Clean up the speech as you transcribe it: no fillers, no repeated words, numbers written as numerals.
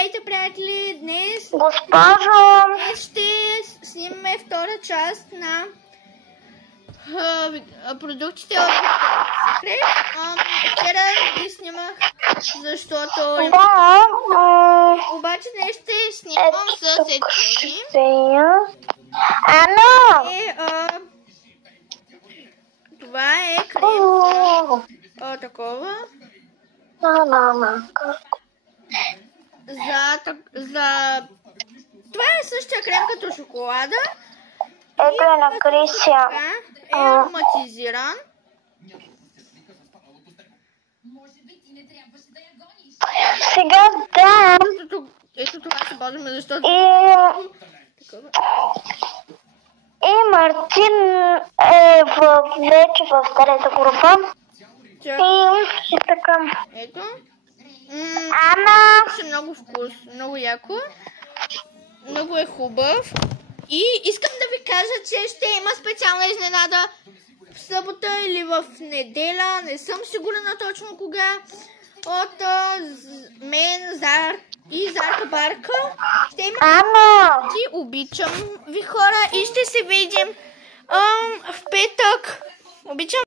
Здравейте, приятели! Днес ще снимаме втора част на продуктите от Secret. Вчера ги снимах, защото обаче днес ще снимам с тези. Това е крем такова. Това е същия крем като шоколада. Ето е на Крисия. Е ароматизиран. Сега да. Ето това се базаме, защото... И Мартин е вече в трета група. И така. Ето. Ана. Ще много вкусно, много яко. Много е хубав. И искам да ви кажа, че ще има специална изненада в събота или в неделя. Не съм сигурна точно кога. От мен, Зар и Зарка Барка. Ще има... Ана. Ти обичам ви, хора, и ще се видим в петък. Обичам.